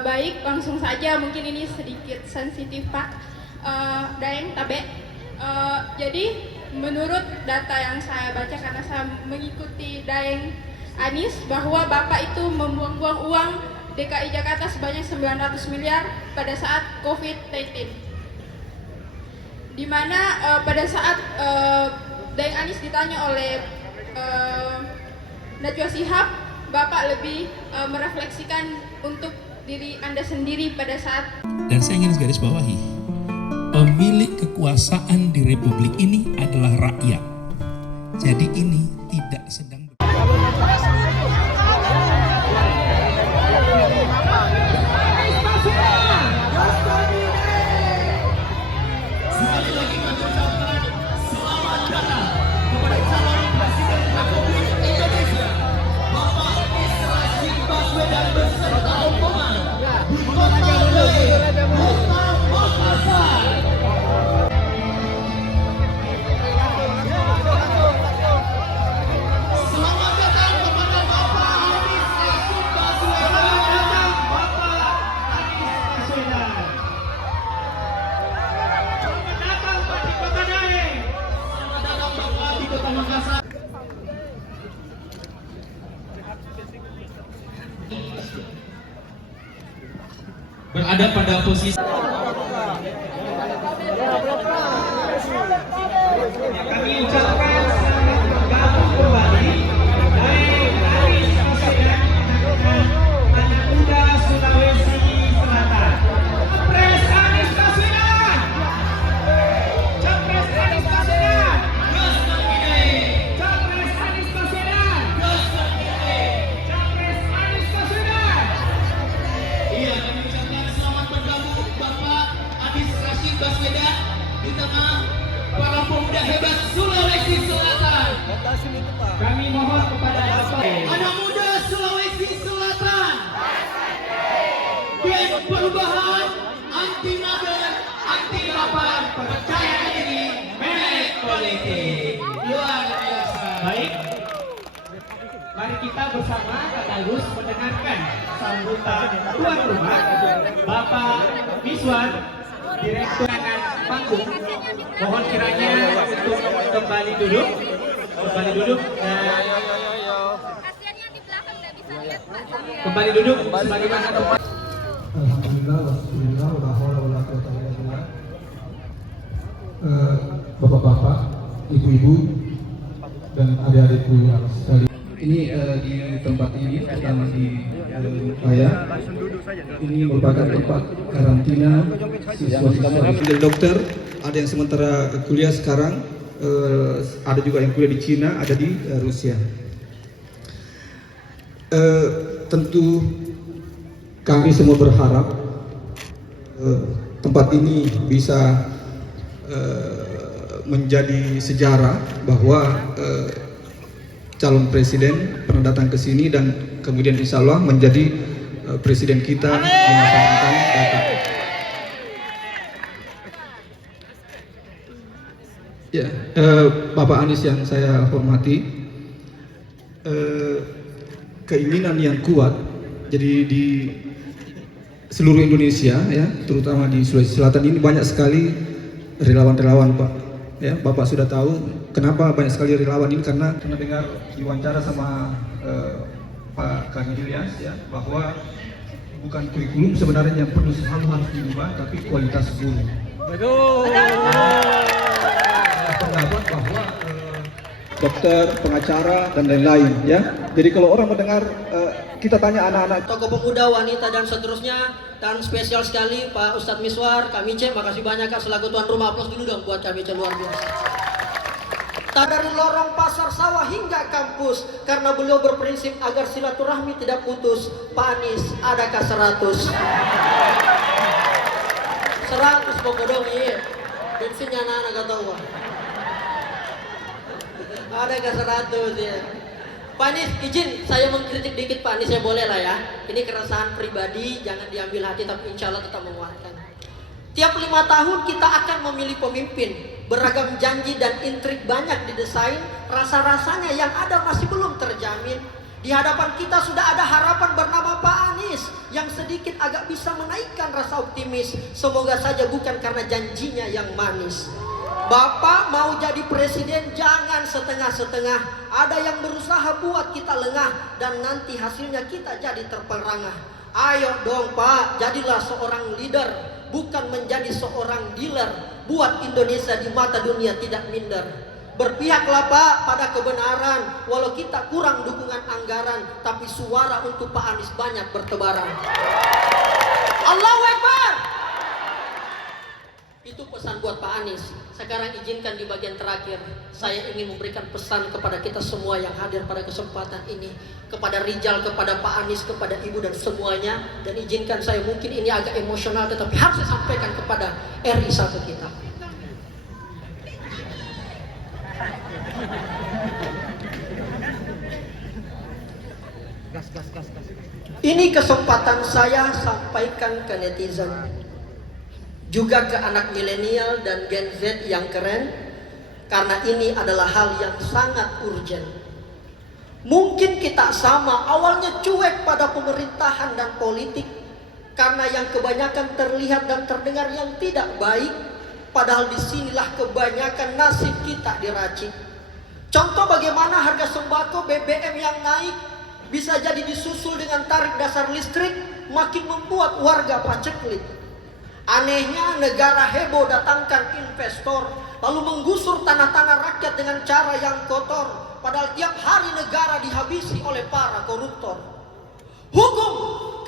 Baik, langsung saja, mungkin ini sedikit sensitif Pak. Daeng Tabe. Jadi menurut data yang saya baca karena saya mengikuti Daeng Anies, bahwa Bapak itu membuang-buang uang DKI Jakarta sebanyak 900 miliar pada saat COVID-19. Di mana pada saat Daeng Anies ditanya oleh Najwa Shihab, Bapak lebih merefleksikan untuk diri Anda sendiri pada saat. Dan saya ingin garis bawahi, pemilik kekuasaan di Republik ini adalah rakyat. Jadi ini tidak sedang berada pada posisi. Kami ucapkan selamat bergabung kembali Daeng Anies Baswedan dengan anak muda Sulawesi Selatan. Capres Anies Baswedan. Capres Anies Baswedan. Capres Anies Baswedan. Capres Anies Baswedan. Iya, kami ucapkan selamat bergabung Bapak Anies Rashid Baswedan di tengah para pemuda hebat Sulawesi Selatan. Kami mohon kepada Bapak anak muda Sulawesi Selatan, biar perubahan, anti mager, anti lapar, percaya diri, melek politik. Luar biasa. Baik, mari kita bersama sekaligus mendengarkan sambutan tuan rumah Bapak Miswan, Direktur Panggung. Mohon kiranya untuk kembali duduk dan kembali duduk sebagaimana tempat. Alhamdulillah, wassallallahu wala haula wala quwwata illa billah. Bapak-bapak, ibu-ibu, dan adik-adikku yang sekalian. Ini di tempat ini pertama di saya. Ini merupakan tempat karantina siswa-siswa dari dokter. Ada yang sementara kuliah sekarang, ada juga yang kuliah di Cina, ada di Rusia. Tentu kami semua berharap tempat ini bisa menjadi sejarah bahwa calon presiden pernah datang ke sini dan kemudian insya Allah menjadi presiden kita di masa yang akan datang. Ya, Bapak Anies yang saya hormati, keinginan yang kuat, jadi di seluruh Indonesia ya, terutama di Sulawesi Selatan ini banyak sekali relawan-relawan Pak. Ya, Bapak sudah tahu kenapa banyak sekali relawan ini, karena pernah dengar diwawancara sama Pak Kang Ilyas ya, bahwa bukan kurikulum sebenarnya yang perlu selalu harus diubah, tapi kualitas guru. Betul. Pendapat bahwa dokter, pengacara dan lain-lain ya. Jadi kalau orang mendengar kita tanya anak-anak tokoh pemuda, wanita dan seterusnya, dan spesial sekali Pak Ustadz Miswar, Kak Mice, makasih banyak Kak selaku tuan rumah. Aplaus dulu dong buat Kak Mice, luar biasa. Dari lorong pasar sawah hingga kampus, karena beliau berprinsip agar silaturahmi tidak putus. Pak Anies, adakah 100? 100 pokok dong, iya. Bensinnya anak-anak gak tahu Pak. Adakah 100 ya? Pak Anies, izin saya mengkritik dikit Pak Anies, ya boleh lah ya. Ini keresahan pribadi, jangan diambil hati, tapi insya Allah tetap menguatkan. Tiap 5 tahun kita akan memilih pemimpin. Beragam janji dan intrik banyak didesain, rasa-rasanya yang ada masih belum terjamin. Di hadapan kita sudah ada harapan bernama Pak Anies yang sedikit agak bisa menaikkan rasa optimis. Semoga saja bukan karena janjinya yang manis. Bapak mau jadi presiden jangan setengah-setengah. Ada yang berusaha buat kita lengah dan nanti hasilnya kita jadi terperangah. Ayo dong Pak, jadilah seorang leader, bukan menjadi seorang dealer. Buat Indonesia di mata dunia tidak minder. Berpihaklah Pak pada kebenaran. Walau kita kurang dukungan anggaran, tapi suara untuk Pak Anies banyak bertebaran. Allahu Akbar. Itu pesan buat Pak Anies. Sekarang izinkan di bagian terakhir saya ingin memberikan pesan kepada kita semua yang hadir pada kesempatan ini, kepada Rijal, kepada Pak Anies, kepada Ibu dan semuanya. Dan izinkan saya, mungkin ini agak emosional tetapi harus saya sampaikan kepada RI 1 kita. Ini kesempatan saya sampaikan ke netizen, juga ke anak milenial dan Gen Z yang keren, karena ini adalah hal yang sangat urgent. Mungkin kita sama awalnya cuek pada pemerintahan dan politik, karena yang kebanyakan terlihat dan terdengar yang tidak baik. Padahal disinilah kebanyakan nasib kita diracik. Contoh bagaimana harga sembako BBM yang naik bisa jadi disusul dengan tarif dasar listrik, makin membuat warga paceklik. Anehnya negara heboh datangkan investor, lalu menggusur tanah-tanah rakyat dengan cara yang kotor. Padahal tiap hari negara dihabisi oleh para koruptor. Hukum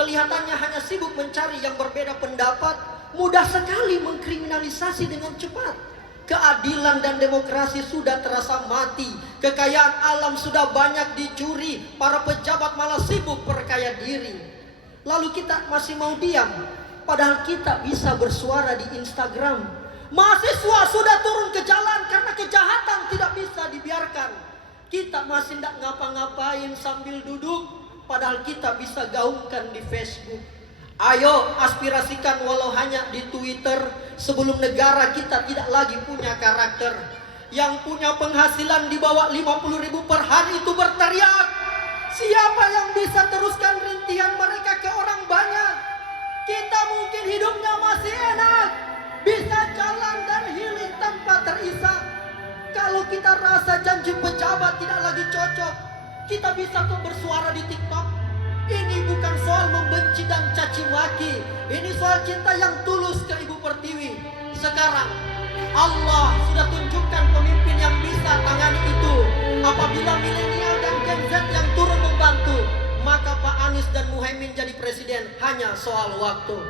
kelihatannya hanya sibuk mencari yang berbeda pendapat, mudah sekali mengkriminalisasi dengan cepat. Keadilan dan demokrasi sudah terasa mati. Kekayaan alam sudah banyak dicuri. Para pejabat malah sibuk perkaya diri. Lalu kita masih mau diam, padahal kita bisa bersuara di Instagram. Mahasiswa sudah turun ke jalan karena kejahatan tidak bisa dibiarkan. Kita masih tidak ngapa-ngapain sambil duduk, padahal kita bisa gaungkan di Facebook. Ayo aspirasikan walau hanya di Twitter, sebelum negara kita tidak lagi punya karakter. Yang punya penghasilan di bawah 50.000 per hari itu berteriak. Siapa yang bisa teruskan rintihan mereka ke orang banyak? Kita mungkin hidupnya masih enak, bisa jalan dan healing tanpa terisak. Kalau kita rasa janji pejabat tidak lagi cocok, kita bisa kok bersuara di TikTok. Ini bukan soal membenci dan caci maki. Ini soal cinta yang tulus ke Ibu Pertiwi. Sekarang Allah sudah tunjukkan pemimpin yang bisa tangani itu. Apabila milenial dan Gen Z yang turun membantu, maka Pak Anies dan Muhaimin jadi presiden hanya soal waktu.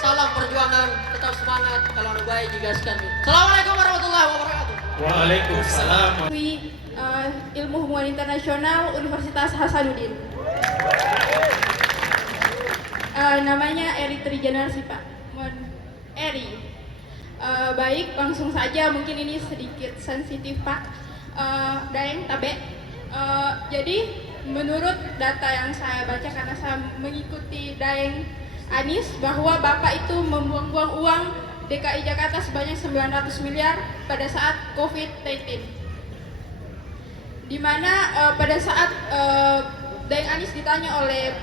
Salam perjuangan, tetap semangat. Kalau baik digaskan. Assalamualaikum warahmatullahi wabarakatuh. Waalaikumsalam. Ilmu Hubungan Internasional Universitas Hasanuddin. Namanya Eri Trijanarsi Pak. Eri. Baik, langsung saja, mungkin ini sedikit sensitif Pak. Daeng Tabe. Jadi menurut data yang saya baca, karena saya mengikuti Daeng Anies, bahwa Bapak itu membuang-buang uang DKI Jakarta sebanyak 900 miliar pada saat COVID-19. Di mana pada saat Daeng Anies ditanya oleh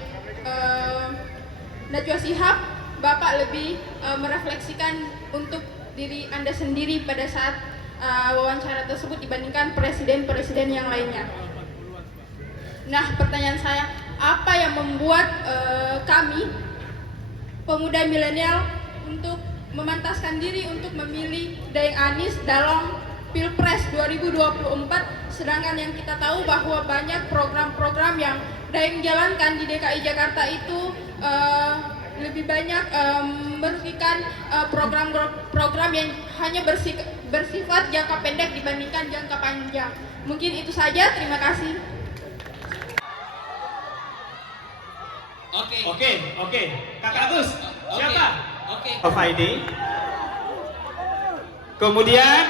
Najwa Shihab, Bapak lebih merefleksikan untuk diri Anda sendiri pada saat wawancara tersebut dibandingkan presiden-presiden yang lainnya. Nah, pertanyaan saya, apa yang membuat kami pemuda milenial untuk memantaskan diri untuk memilih Daeng Anies dalam Pilpres 2024, sedangkan yang kita tahu bahwa banyak program-program yang Daeng jalankan di DKI Jakarta itu lebih banyak merugikan program-program yang hanya bersifat jangka pendek dibandingkan jangka panjang. Mungkin itu saja, terima kasih. Oke. Kakak Agus, siapa? Of ID. Kemudian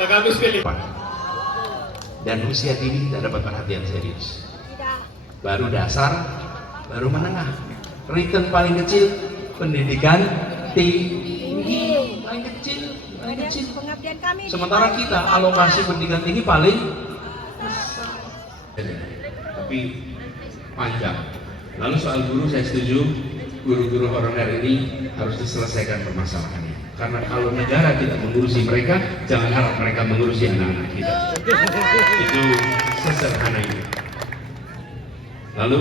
Kakak Agus pilih. Dan usia dini tidak dapat perhatian serius. Baru dasar, baru menengah. Return paling kecil, pendidikan tinggi. Paling kecil. Sementara kita alokasi pendidikan tinggi paling besar. Tapi panjang. Lalu soal guru saya setuju, guru-guru honorer ini harus diselesaikan permasalahannya. Karena kalau negara tidak mengurusi mereka, jangan harap mereka mengurusi anak-anak kita. Itu sesederhana itu. Lalu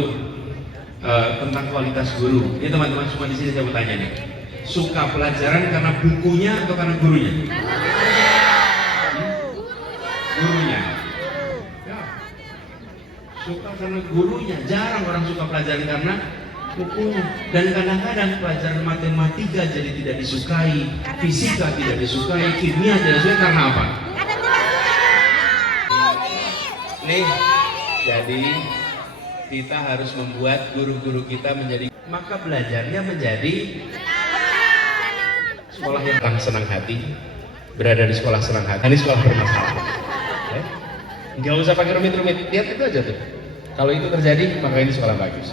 tentang kualitas guru, ini teman-teman semua di sini saya mau tanya nih, suka pelajaran karena bukunya atau karena gurunya? Gurunya. Ya. Suka karena gurunya. Jarang orang suka pelajaran karena bukunya. Dan kadang-kadang pelajaran matematika jadi tidak disukai, fisika tidak disukai, kimia tidak disukai karena apa? Nih, jadi kita harus membuat guru-guru kita menjadi, maka belajarnya menjadi sekolah yang senang hati, berada di sekolah senang hati. Ini sekolah bermasalah. Ya? Nggak usah pakai rumit-rumit, lihat itu aja tuh. Kalau itu terjadi, maka ini sekolah bagus.